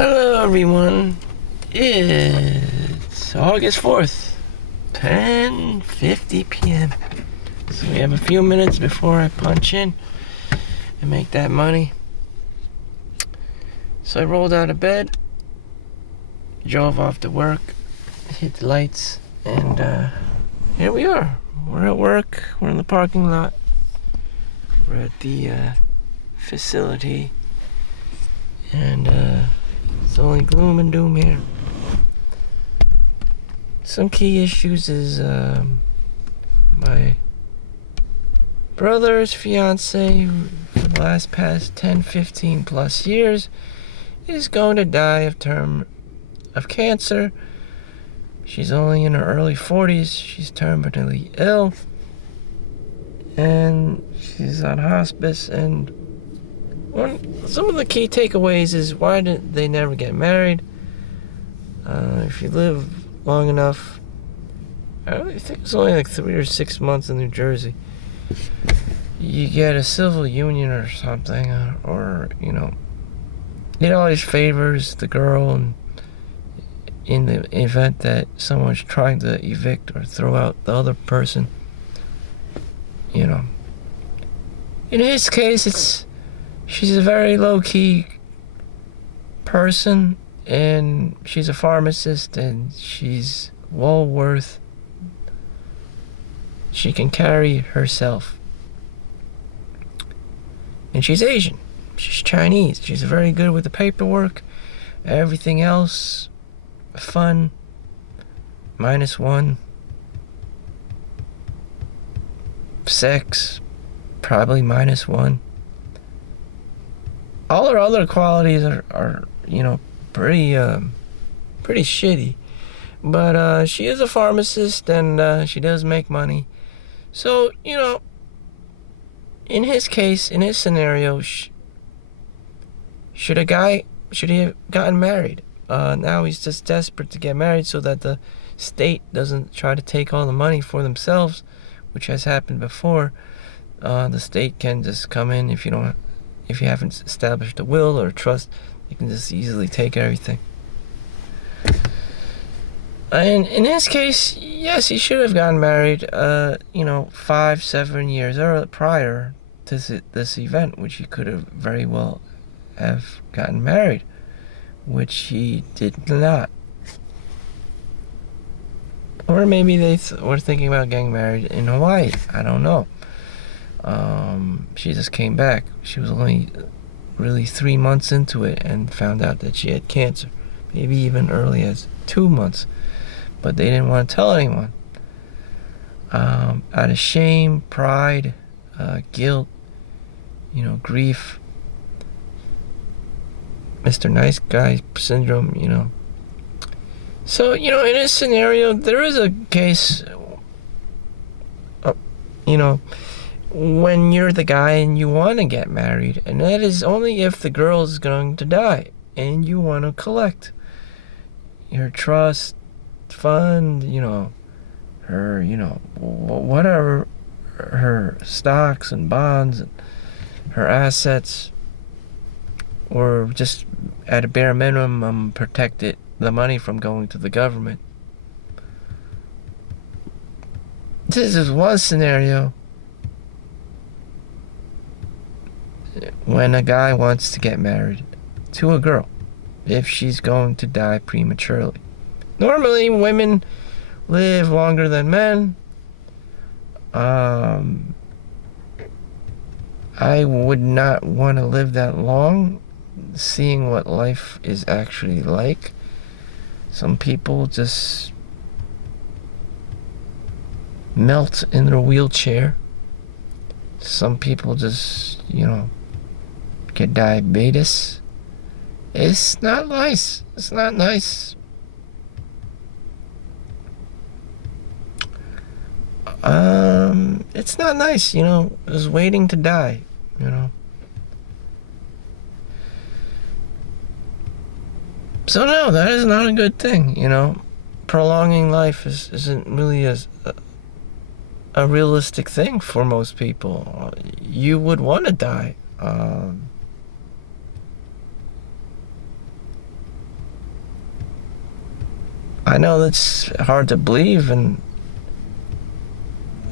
Hello everyone, it's August 4th, 10:50 p.m. So we have a few minutes before I punch in and make that money. So I rolled out of bed, drove off to work, hit the lights, and here we are. We're at work, we're in the parking lot, we're at the facility, and it's only gloom and doom here. Some key issues is my brother's fiance, who for the past 10, 15 plus years, is going to die of cancer. She's only in her early 40s. She's terminally ill, and she's on hospice. And some of the key takeaways is, why did they never get married? If you live long enough, I think it's only like 3 or 6 months in New Jersey, you get a civil union or something, or it always favors the girl, and in the event that someone's trying to evict or throw out the other person, in his case, she's a very low-key person, and she's a pharmacist, and she's well worth. She can carry herself. And she's Asian. She's Chinese. She's very good with the paperwork. Everything else, fun, -1. Sex, probably -1. All her other qualities are pretty shitty. But she is a pharmacist, and she does make money. So, in his case, in his scenario, should he have gotten married? Now he's just desperate to get married so that the state doesn't try to take all the money for themselves, which has happened before. The state can just come in if you haven't established a will or a trust. You can just easily take everything. And in his case, yes, he should have gotten married, 5, 7 years prior to this event, which he could have very well have gotten married, which he did not. Or maybe they were thinking about getting married in Hawaii. I don't know. She just came back. She was only really 3 months into it and found out that she had cancer. Maybe even early as 2 months. But they didn't want to tell anyone. Out of shame, pride, guilt, grief, Mr. Nice Guy syndrome, So, in this scenario, there is a case, when you're the guy and you want to get married, and that is only if the girl is going to die and you want to collect your trust fund, her, whatever, her stocks and bonds and her assets, or just at a bare minimum protect the money from going to the government. This is one scenario when a guy wants to get married to a girl if she's going to die prematurely. Normally, women live longer than men. I would not want to live that long, seeing what life is actually like. Some people just melt in their wheelchair. Some people just, get diabetes. It's not nice. It's not nice. It's not nice, just waiting to die, So no, that is not a good thing, Prolonging life isn't really a realistic thing for most people. You would want to die. I know that's hard to believe and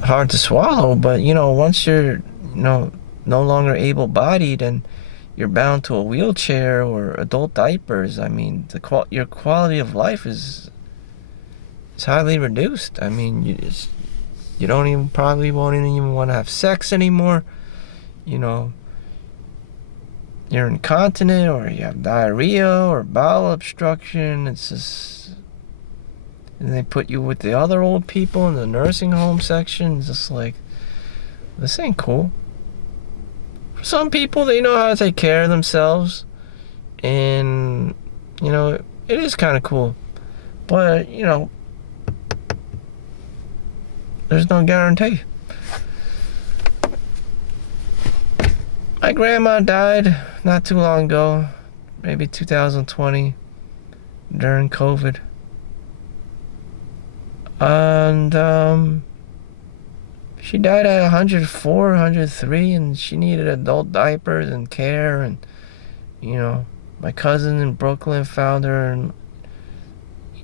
hard to swallow, but once you're no longer able-bodied and you're bound to a wheelchair or adult diapers, I mean, your quality of life is highly reduced. I mean, you probably won't even want to have sex anymore. You're incontinent, or you have diarrhea or bowel obstruction. It's just, and they put you with the other old people in the nursing home section. It's just like, this ain't cool. For some people, they know how to take care of themselves, and it is kind of cool. But there's no guarantee. My grandma died not too long ago, maybe 2020, during COVID. And she died at 104, 103, and she needed adult diapers and care. And my cousin in Brooklyn found her and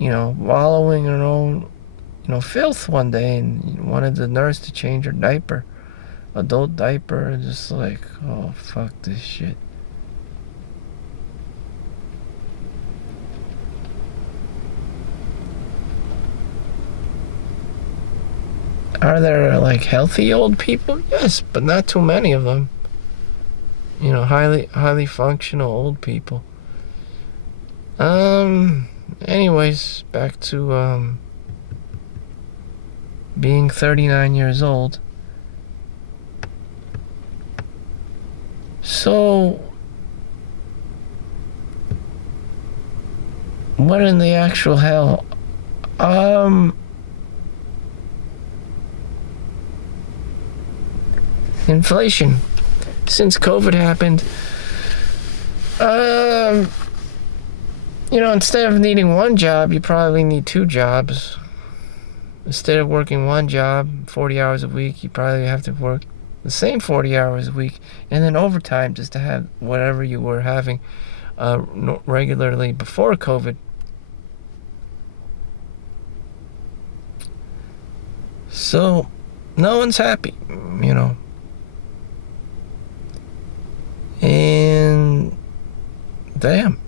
wallowing in her own filth one day, and wanted the nurse to change her diaper, adult diaper, and just like, oh, fuck this shit. Are there like healthy old people? Yes, but not too many of them. Highly functional old people. Anyways, back to being 39 years old. So, what in the actual hell? Inflation. Since COVID happened, instead of needing one job, you probably need two jobs. Instead of working one job, 40 hours a week, you probably have to work the same 40 hours a week, and then overtime just to have whatever you were having regularly before COVID. So, no one's happy, And damn.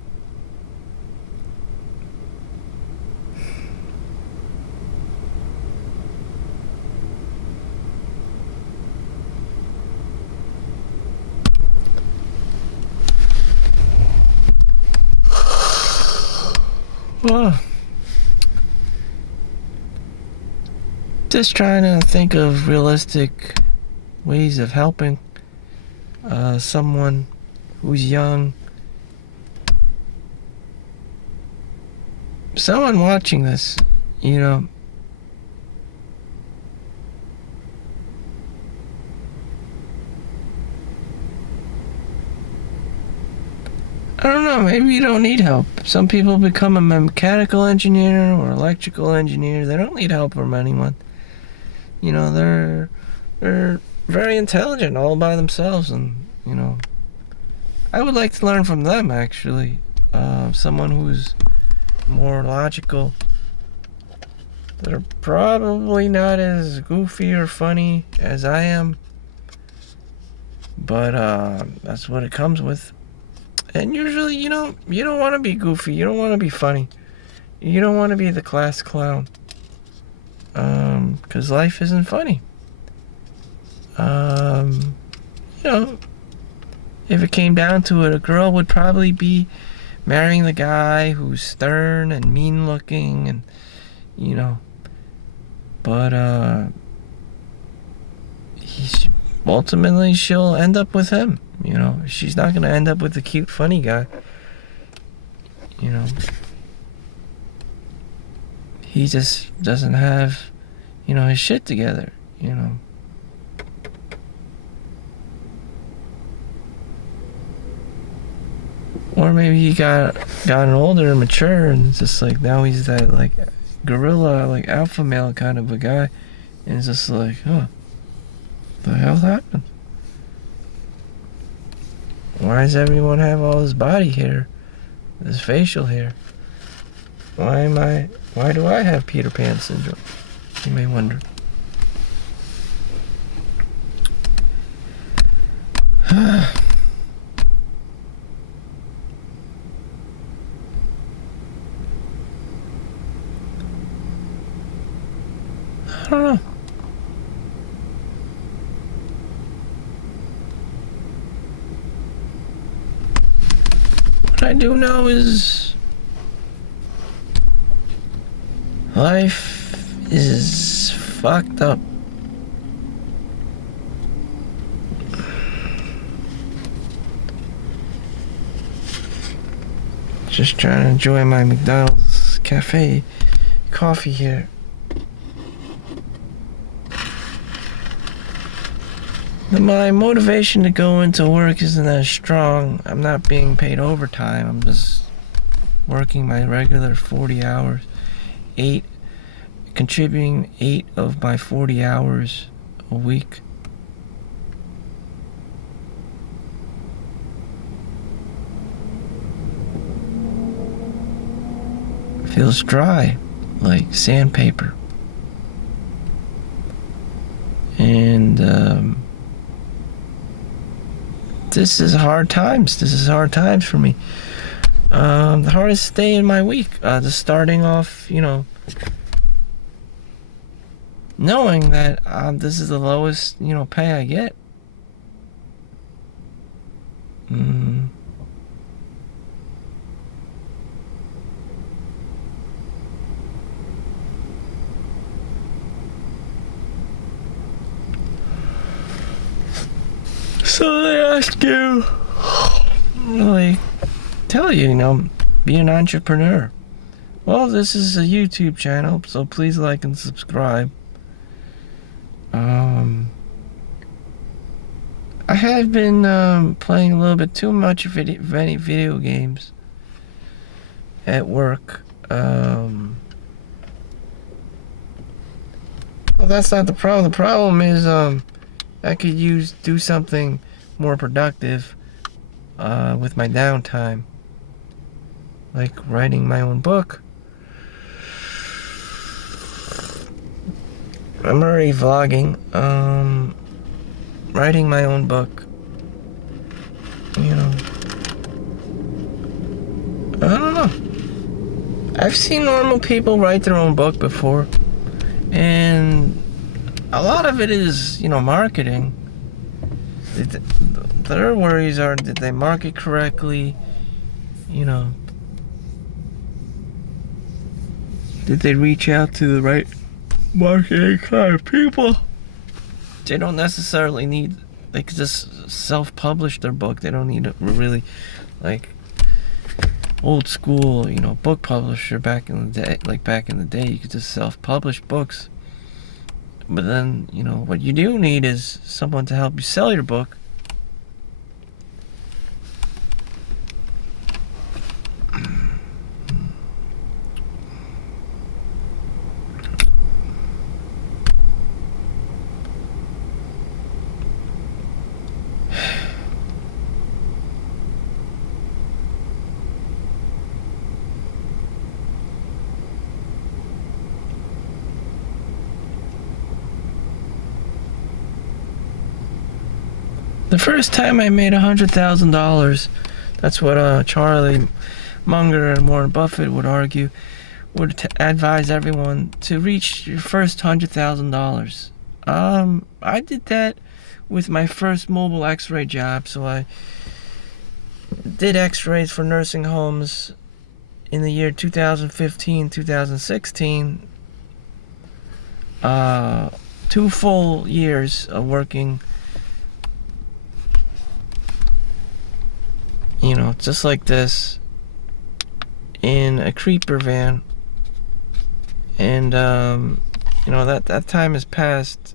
Well, just trying to think of realistic ways of helping someone who's young, someone watching this, I don't know, maybe you don't need help. Some people become a mechanical engineer or electrical engineer. They don't need help from anyone. They're very intelligent all by themselves, and I would like to learn from them, actually. Someone who's more logical. They're probably not as goofy or funny as I am, but that's what it comes with. And usually, you don't want to be goofy. You don't want to be funny. You don't want to be the class clown. 'Cause life isn't funny. If it came down to it, a girl would probably be marrying the guy who's stern and mean looking, and but ultimately she'll end up with him. She's not gonna end up with the cute funny guy. He just doesn't have his shit together. Or maybe he gotten older and mature, and it's just like now he's that like gorilla, like alpha male kind of a guy, and it's just like, huh, the hell happened? Why does everyone have all this body hair, this facial hair? Why do I have Peter Pan syndrome? You may wonder. I don't know. What I do know is life is fucked up. Just trying to enjoy my McDonald's cafe coffee here. My motivation to go into work isn't as strong. I'm not being paid overtime. I'm just working my regular 40 hours. Contributing 8 of my 40 hours a week. Feels dry, like sandpaper. And this is hard times. This is hard times for me. The hardest day in my week. Just starting off, knowing that this is the lowest, pay I get. So they ask you, like, tell you, be an entrepreneur. Well, this is a YouTube channel, so please like and subscribe. I have been playing a little bit too much video games at work. Well, that's not the problem. The problem is I could do something more productive with my downtime, like writing my own book. I'm already vlogging, writing my own book. I don't know. I've seen normal people write their own book before, and a lot of it is, marketing. Their worries are, did they market correctly? Did they reach out to the right marketing kind of people? They don't necessarily need, they could just self-publish their book. They don't need a really, old school, book publisher back in the day. Like back in the day, you could just self-publish books. But then, what you do need is someone to help you sell your book. The first time I made $100,000, that's what Charlie Munger and Warren Buffett would argue, would advise everyone to reach your first $100,000. I did that with my first mobile X-ray job. So I did X-rays for nursing homes in the year 2015, 2016. 2 full years of working, just like this, in a creeper van. And that time has passed.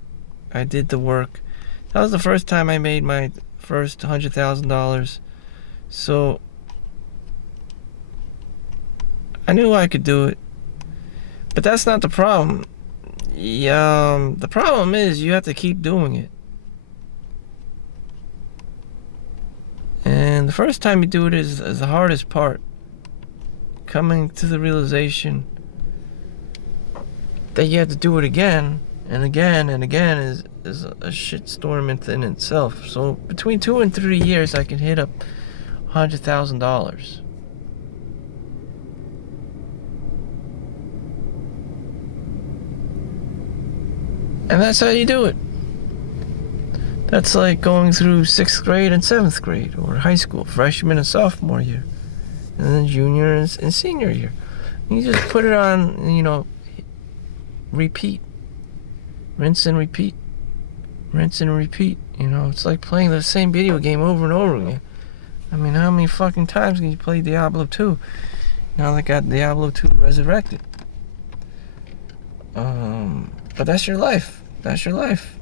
I did the work. That was the first time I made my first $100,000. So I knew I could do it. But that's not the problem. The problem is you have to keep doing it. And the first time you do it is the hardest part. coming to the realization that you have to do it again and again and again is a shitstorm within itself. So between 2 and 3 years, I can hit up $100,000. And that's how you do it. That's like going through 6th grade and 7th grade, or high school, freshman and sophomore year, and then junior and senior year. You just put it on, repeat. Rinse and repeat. Rinse and repeat. It's like playing the same video game over and over again. I mean, how many fucking times can you play Diablo 2? Now they got Diablo 2 Resurrected. But that's your life. That's your life.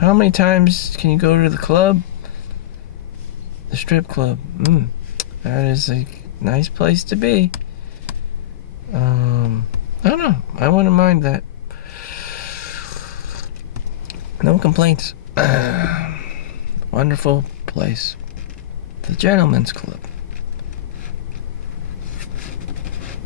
How many times can you go to the club? The strip club. That is a nice place to be. I don't know. I wouldn't mind that. No complaints. Wonderful place. The Gentleman's Club.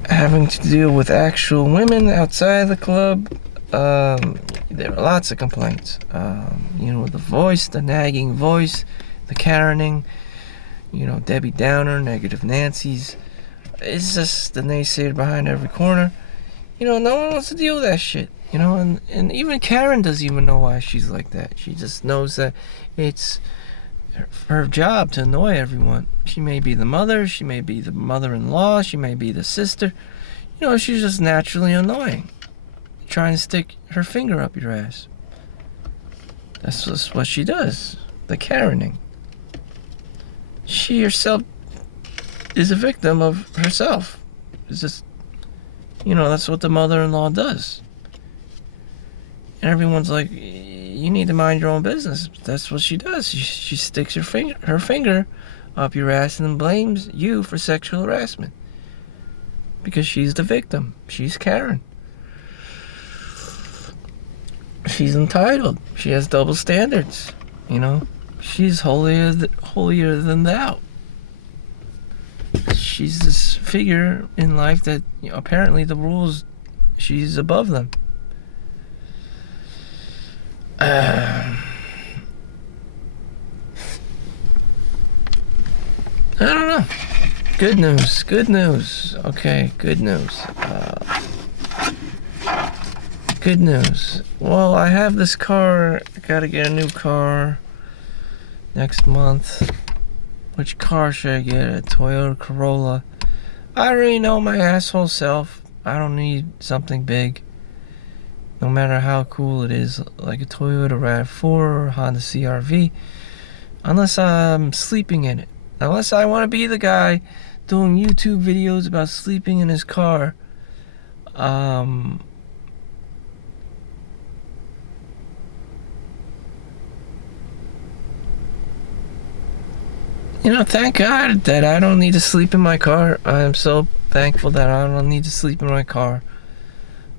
Having to deal with actual women outside the club, there are lots of complaints. The voice, the nagging voice, the Karening, Debbie Downer, negative Nancy's. It's just the naysayer behind every corner. No one wants to deal with that shit. And even Karen doesn't even know why she's like that. She just knows that it's her job to annoy everyone. She may be the mother, she may be the mother-in-law, she may be the sister. She's just naturally annoying. Trying to stick her finger up your ass. That's just what she does. The Karening. She herself is a victim of herself. It's just, that's what the mother-in-law does. And everyone's like, you need to mind your own business. That's what she does. She sticks her finger up your ass and then blames you for sexual harassment. Because she's the victim. She's Karen. She's entitled. She has double standards. She's holier than thou. She's this figure in life that apparently the rules, she's above them. I don't know. Good news. Okay, good news. Good news. Well, I have this car. I gotta get a new car next month. Which car should I get? A Toyota Corolla. I already know my asshole self. I don't need something big. No matter how cool it is, like a Toyota RAV4 or a Honda CR-V, unless I'm sleeping in it. Unless I want to be the guy doing YouTube videos about sleeping in his car. Thank God that I don't need to sleep in my car. I am so thankful that I don't need to sleep in my car.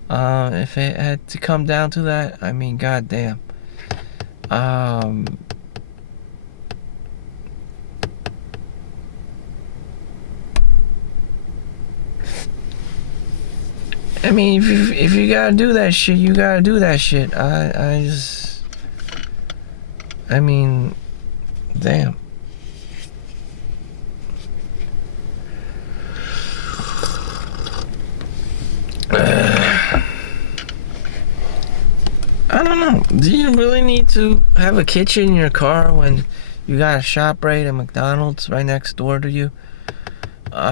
If it had to come down to that, I mean, goddamn. I mean, if you gotta do that shit, you gotta do that shit. I mean, damn. I don't know. Do you really need to have a kitchen in your car when you got a ShopRite and McDonald's right next door to you?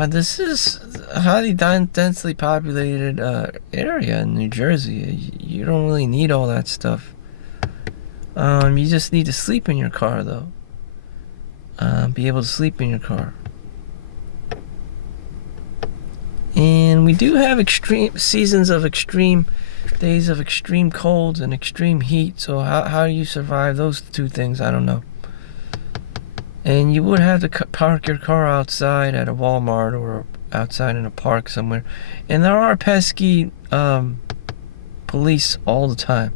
This is a highly densely populated area in New Jersey. You don't really need all that stuff. You just need to sleep in your car, though. Be able to sleep in your car. And we do have extreme seasons of extreme days of extreme cold and extreme heat. So how do you survive those two things? I don't know. And you would have to park your car outside at a Walmart or outside in a park somewhere. And there are pesky police all the time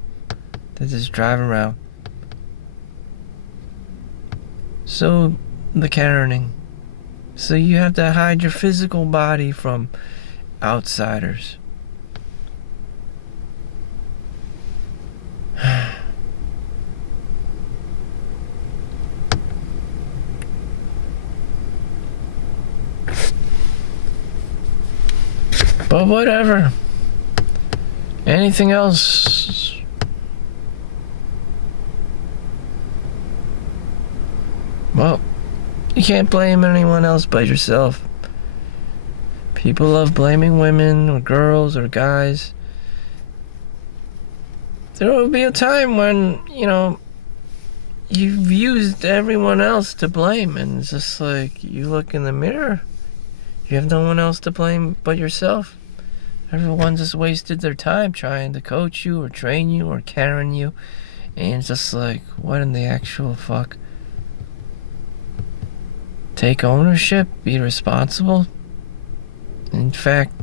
that just drive around. So the Karening. So you have to hide your physical body from outsiders. But whatever. Anything else? Well, you can't blame anyone else but yourself. People love blaming women or girls or guys. There will be a time when, you've used everyone else to blame, and it's just like you look in the mirror, you have no one else to blame but yourself. Everyone just wasted their time trying to coach you or train you or carrying you, and it's just like, what in the actual fuck? Take ownership, be responsible. In fact,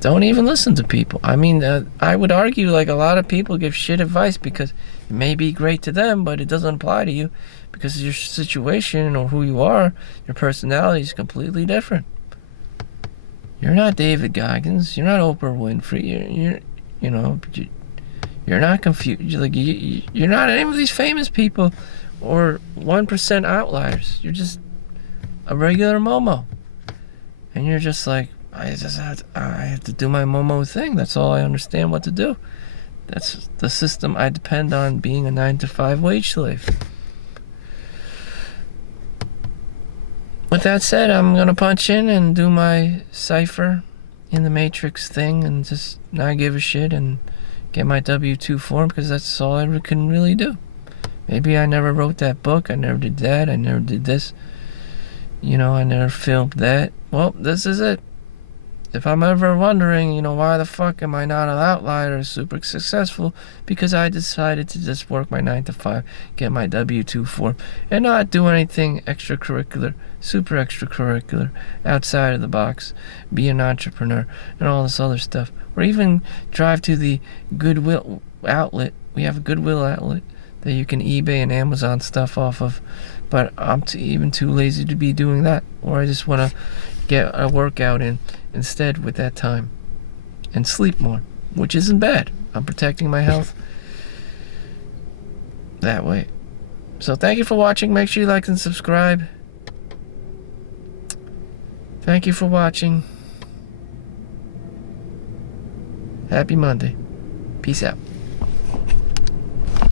don't even listen to people. I mean, I would argue like a lot of people give shit advice because it may be great to them, but it doesn't apply to you because your situation or who you are, your personality is completely different. You're not David Goggins. You're not Oprah Winfrey. You're not confused. You're not any of these famous people or 1% outliers. You're just a regular Momo. And you're just like, I have to do my Momo thing. That's all I understand what to do. That's the system I depend on, being a 9-to-5 wage slave. With that said, I'm going to punch in and do my cipher in the Matrix thing and just not give a shit and get my W-2 form because that's all I can really do. Maybe I never wrote that book. I never did that. I never did this. I never filmed that. Well, this is it. If I'm ever wondering, why the fuck am I not an outlier or super successful? Because I decided to just work my 9-to-5, get my W-2 form, and not do anything extracurricular, super extracurricular, outside of the box, be an entrepreneur, and all this other stuff. Or even drive to the Goodwill outlet. We have a Goodwill outlet that you can eBay and Amazon stuff off of. But I'm even too lazy to be doing that. Or I just want to get a workout in instead with that time and sleep more, which isn't bad. I'm protecting my health that way. So thank you for watching. Make sure you like and subscribe. Thank you for watching. Happy Monday. Peace out.